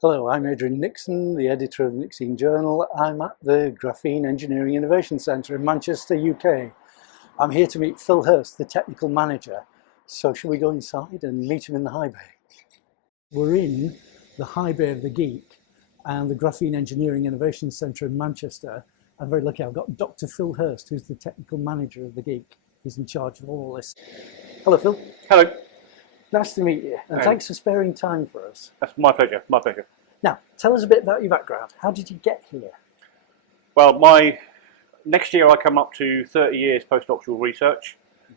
Hello, I'm Adrian Nixon, the editor of the Nixon Journal. I'm at the Graphene Engineering Innovation Centre in Manchester, UK. I'm here to meet Phil Hirst, the technical manager. So shall we go inside and meet him in the high bay? We're in the high bay of the Geek and the Graphene Engineering Innovation Centre in Manchester. I'm very lucky. I've got Dr. Phil Hirst, who's the technical manager of the Geek. He's in charge of all this. Hello, Phil. Hello. Nice to meet you, and thanks for sparing time for us. That's my pleasure, my pleasure. Now, tell us a bit about your background. How did you get here? Well, next year I come up to 30 years postdoctoral research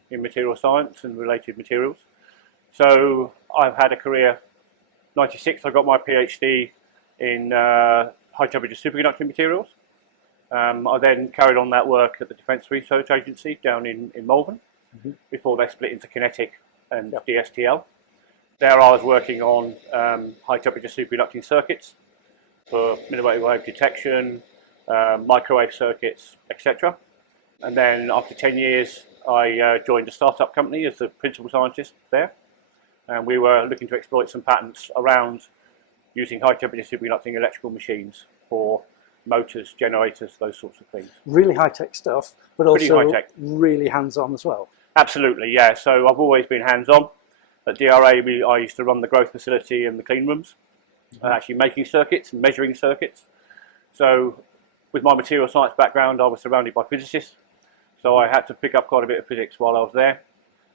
in material science and related materials. So I've had a career. 96 I got my PhD in high temperature superconducting materials. I then carried on that work at the Defence Research Agency down in Malvern, before they split into Kinetic and DSTL. There I was working on high temperature superconducting circuits for millimetre wave detection, microwave circuits, etc. And then after 10 years I joined a startup company as the principal scientist there, and we were looking to exploit some patents around using high temperature superconducting electrical machines for motors, generators, those sorts of things. Really high-tech stuff, but also really hands-on as well. Absolutely, yeah. So I've always been hands-on. At DRA, I used to run the growth facility and the clean rooms, actually making circuits and measuring circuits. So with my material science background, I was surrounded by physicists, so I had to pick up quite a bit of physics while I was there.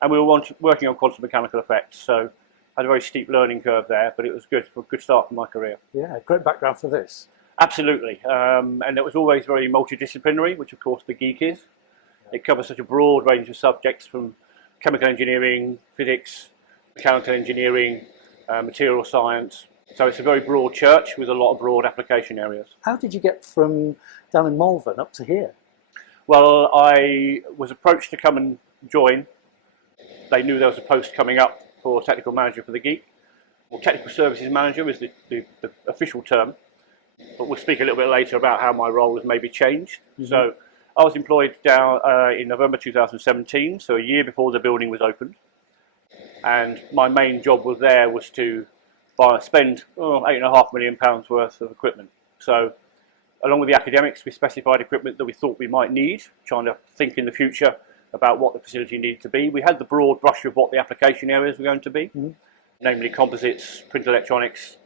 And we were working on quantum mechanical effects, so I had a very steep learning curve there, but it was good, for a good start for my career. Yeah, great background for this. Absolutely, and it was always very multidisciplinary, which of course the Geek is. It covers such a broad range of subjects, from chemical engineering, physics, mechanical engineering, material science. So it's a very broad church with a lot of broad application areas. How did you get from down in Malvern up to here? Well, I was approached to come and join. They knew there was a post coming up for technical manager for the Geek. Well, technical services manager is the official term, but we'll speak a little bit later about how my role has maybe changed. So I was employed down in November 2017, so a year before the building was opened. And my main job was to spend £8.5 million worth of equipment. So along with the academics, we specified equipment that we thought we might need, trying to think in the future about what the facility needed to be. We had the broad brush of what the application areas were going to be, namely composites, print electronics,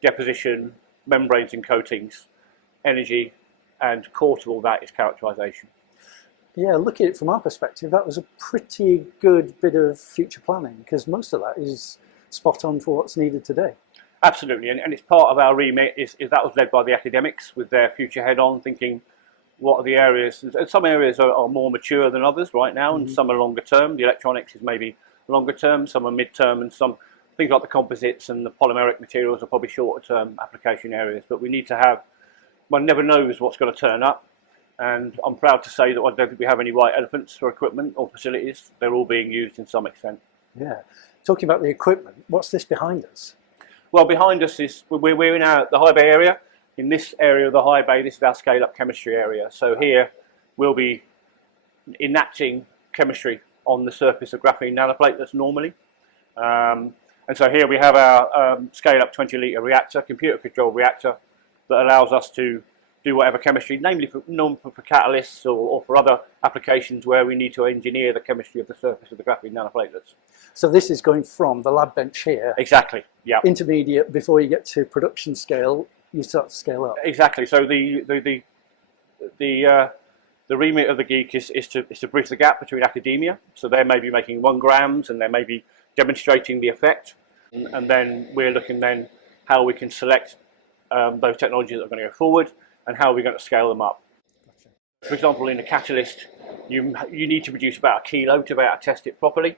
deposition, membranes and coatings, energy, and core to all that is characterization. Yeah, look at it from our perspective, that was a pretty good bit of future planning, because most of that is spot on for what's needed today. Absolutely, and it's part of our remit, is that was led by the academics with their future head-on, thinking what are the areas, and some areas are more mature than others right now, and some are longer term. The electronics is maybe longer term, some are mid-term, and some things like the composites and the polymeric materials are probably shorter term application areas. But we need to have, one never knows what's going to turn up, and I'm proud to say that I don't think we have any white elephants for equipment or facilities. They're all being used in some extent. Yeah. Talking about the equipment, what's this behind us? Well, behind us is, we're in the high bay area. In this area of the high bay, this is our scale-up chemistry area. So here we'll be enacting chemistry on the surface of graphene nanoplatelets normally. And so here we have our scale-up 20-litre reactor, computer-controlled reactor, that allows us to do whatever chemistry, namely for catalysts or for other applications where we need to engineer the chemistry of the surface of the graphene nanoplatelets. So this is going from the lab bench here, exactly, yeah, intermediate, before you get to production scale, you start to scale up. Exactly. So the remit of the Geek is to bridge the gap between academia. So they may be making 1 grams and they may be demonstrating the effect, and then we're looking then how we can select those technologies that are going to go forward, and how we're going to scale them up. Gotcha. For example, in a catalyst, you need to produce about 1 kilo to be able to test it properly,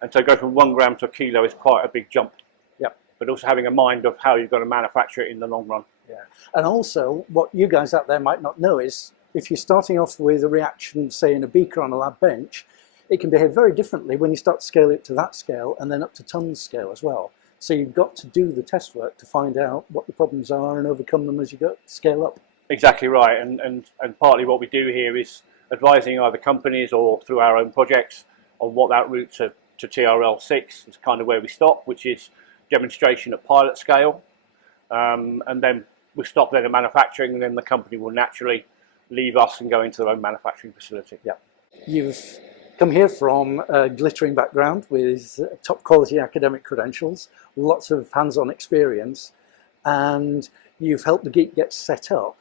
and so go from 1 gram to 1 kilo is quite a big jump. Yep. But also having a mind of how you're going to manufacture it in the long run. Yeah. And also, what you guys out there might not know is, if you're starting off with a reaction, say in a beaker on a lab bench, it can behave very differently when you start to scale it to that scale and then up to tons scale as well. So you've got to do the test work to find out what the problems are and overcome them as you go scale up. Exactly right, and partly what we do here is advising either companies or through our own projects on what that route to TRL6 is kind of where we stop, which is demonstration at pilot scale. and then we stop then at manufacturing, and then the company will naturally leave us and go into their own manufacturing facility. Yeah. You've come here from a glittering background with top quality academic credentials, lots of hands-on experience, and you've helped the Geek get set up.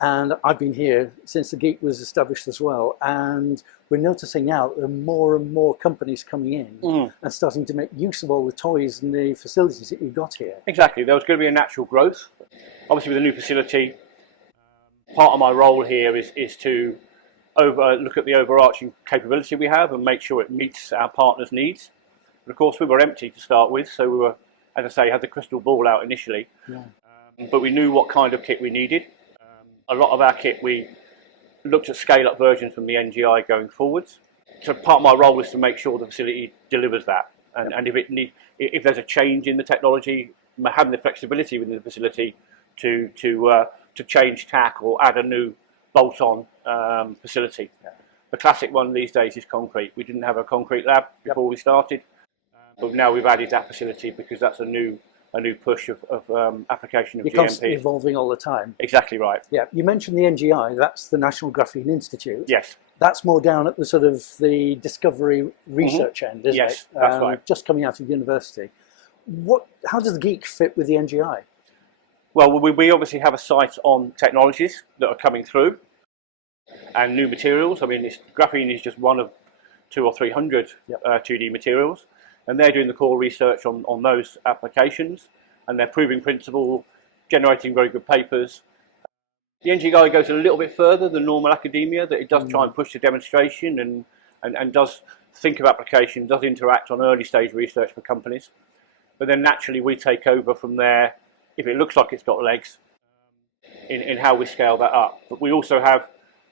And I've been here since the Geek was established as well, and we're noticing now that there are more and more companies coming in and starting to make use of all the toys and the facilities that you've got here. Exactly, there was going to be a natural growth. Obviously with a new facility, part of my role here is to look at the overarching capability we have and make sure it meets our partners' needs. But of course we were empty to start with, so we were, as I say, had the crystal ball out initially. Yeah. But we knew what kind of kit we needed. A lot of our kit we looked at scale-up versions from the NGI going forwards. So part of my role is to make sure the facility delivers that. And if there's a change in the technology, having the flexibility within the facility to change tack or add a new bolt-on facility. Yeah. The classic one these days is concrete. We didn't have a concrete lab before we started, but now we've added that facility because that's a new push of application of GMP. You're constantly evolving all the time. Exactly right. Yeah, you mentioned the NGI, that's the National Graphene Institute. Yes. That's more down at the sort of the discovery research end, isn't it? Yes, that's right. Just coming out of university. How does the Geek fit with the NGI? Well, we obviously have a site on technologies that are coming through and new materials. I mean, graphene is just one of 200 or 300 2D materials, and they're doing the core research on those applications, and they're proving principle, generating very good papers. The NGI goes a little bit further than normal academia, that it does try and push the demonstration and does think of application, does interact on early stage research for companies. But then naturally we take over from there if it looks like it's got legs in how we scale that up. But we also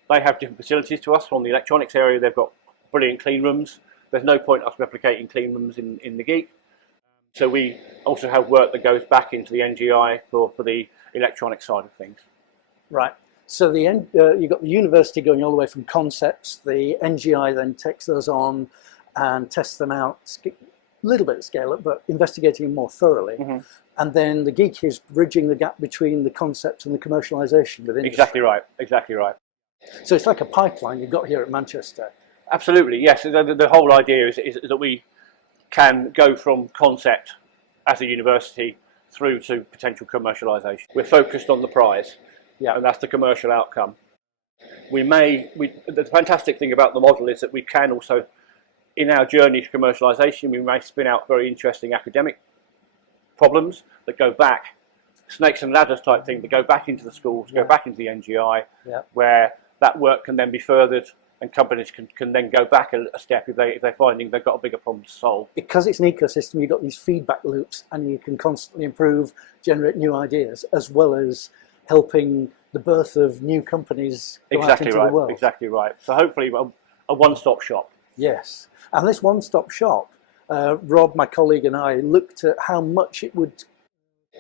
they have different facilities to us. From the electronics area, they've got brilliant clean rooms. There's no point us replicating clean rooms in the Geek. So we also have work that goes back into the NGI for the electronic side of things. Right. So you've got the university going all the way from concepts. The NGI then takes those on and tests them out, a little bit of scale up, but investigating them more thoroughly. And then the Geek is bridging the gap between the concept and the commercialisation within. Exactly right. Exactly right. So it's like a pipeline you've got here at Manchester. Absolutely, yes. The whole idea is that we can go from concept as a university through to potential commercialisation. We're focused on the prize, and that's the commercial outcome. The fantastic thing about the model is that we can also, in our journey to commercialisation, we may spin out very interesting academic problems that go back, snakes and ladders type thing, that go back into the schools, go back into the NGI, where that work can then be furthered and companies can then go back a step if they're finding they've got a bigger problem to solve. Because it's an ecosystem, you've got these feedback loops and you can constantly improve, generate new ideas, as well as helping the birth of new companies go out into the world. Exactly right. So hopefully a one-stop shop. Yes. And this one-stop shop, Rob, my colleague, and I looked at how much it would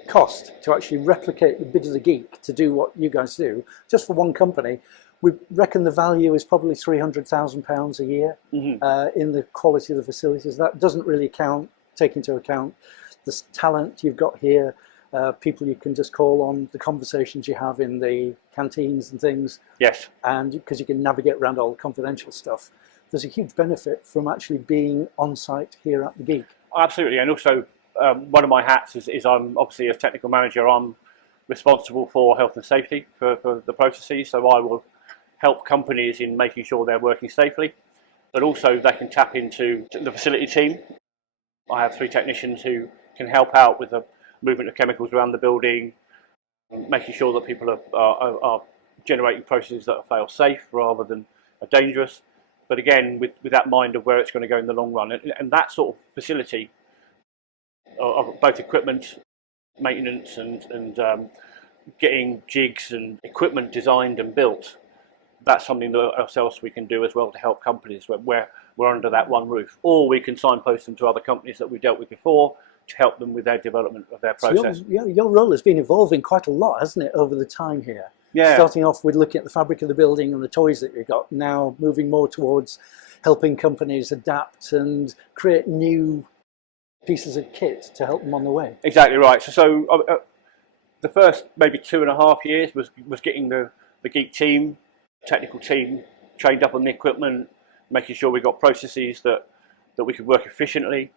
cost to actually replicate the bit of the Geek to do what you guys do, just for one company. We reckon the value is probably £300,000 a year in the quality of the facilities. That doesn't really take into account the talent you've got here, people you can just call on, the conversations you have in the canteens and things. Yes. And because you can navigate around all the confidential stuff. There's a huge benefit from actually being on site here at the Geek. Absolutely, and also one of my hats is I'm obviously as technical manager, I'm responsible for health and safety for the processes, so I will help companies in making sure they're working safely, but also they can tap into the facility team. I have 3 technicians who can help out with the movement of chemicals around the building, making sure that people are generating processes that are fail safe rather than are dangerous, but again with that mind of where it's going to go in the long run. And that sort of facility of both equipment, maintenance and getting jigs and equipment designed and built, that's something that ourselves we can do as well to help companies where we're under that one roof. Or we can signpost them to other companies that we've dealt with before to help them with their development of their process. So your role has been evolving quite a lot, hasn't it, over the time here? Yeah. Starting off with looking at the fabric of the building and the toys that you've got, now moving more towards helping companies adapt and create new pieces of kit to help them on the way. Exactly right. So The first maybe 2.5 years was getting the geek team, technical team, trained up on the equipment, making sure we got processes that we could work efficiently.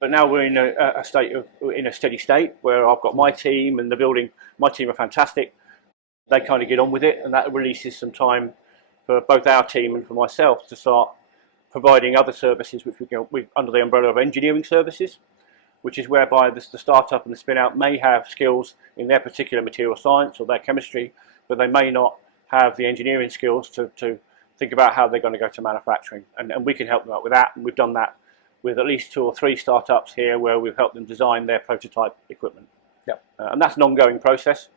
But now we're in a steady state where I've got my team and the building. My team are fantastic. They kind of get on with it, and that releases some time for both our team and for myself to start providing other services, which we under the umbrella of engineering services, which is whereby the startup and the spin-out may have skills in their particular material science or their chemistry, but they may not have the engineering skills to think about how they're going to go to manufacturing. And we can help them out with that, and we've done that with at least 2 or 3 startups here where we've helped them design their prototype equipment. Yep. And that's an ongoing process.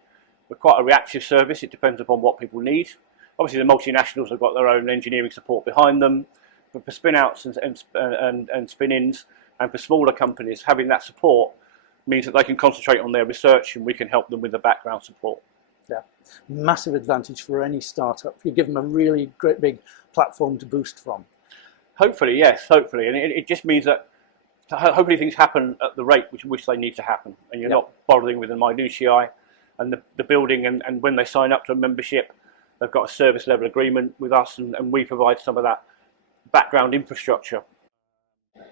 We're quite a reactive service. It depends upon what people need. Obviously, the multinationals have got their own engineering support behind them, but for spin-outs and spin-ins, and for smaller companies, having that support means that they can concentrate on their research, and we can help them with the background support. Yeah, massive advantage for any startup. You give them a really great big platform to boost from. Hopefully, yes, hopefully. And it just means that hopefully things happen at the rate which they need to happen, and you're not bothering with the minutiae. And the building, and when they sign up to a membership, they've got a service level agreement with us, and we provide some of that background infrastructure.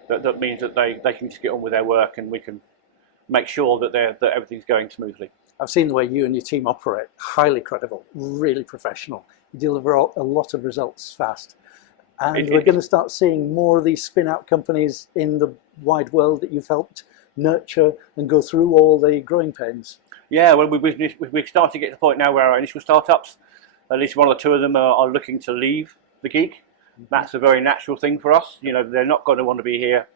That means that they can just get on with their work, and we can make sure that everything's going smoothly. I've seen the way you and your team operate. Highly credible, really professional. You deliver a lot of results fast. And we're going to start seeing more of these spin-out companies in the wide world that you've helped nurture and go through all the growing pains. Yeah, well, we're starting to get to the point now where our initial startups, at least 1 or 2 of them, are looking to leave the geek. That's a very natural thing for us. You know, they're not going to want to be here.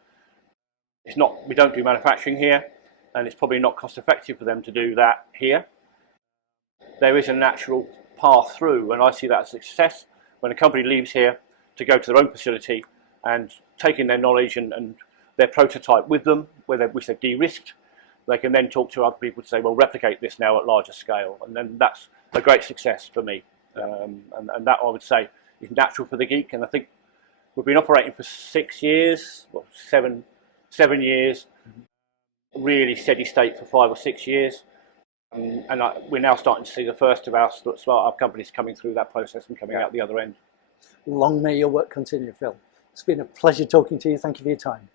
We don't do manufacturing here, and it's probably not cost effective for them to do that here. There is a natural path through, and I see that as a success when a company leaves here to go to their own facility and taking their knowledge and their prototype with them, which they've de-risked. They can then talk to other people to say, well, replicate this now at larger scale, and then that's a great success for me. And that, I would say, is natural for the geek. And I think we've been operating for 6 years, well, seven years, really steady state for 5 or 6 years. And we're now starting to see the first of our startup companies coming through that process and coming out the other end. Long may your work continue, Phil. It's been a pleasure talking to you. Thank you for your time.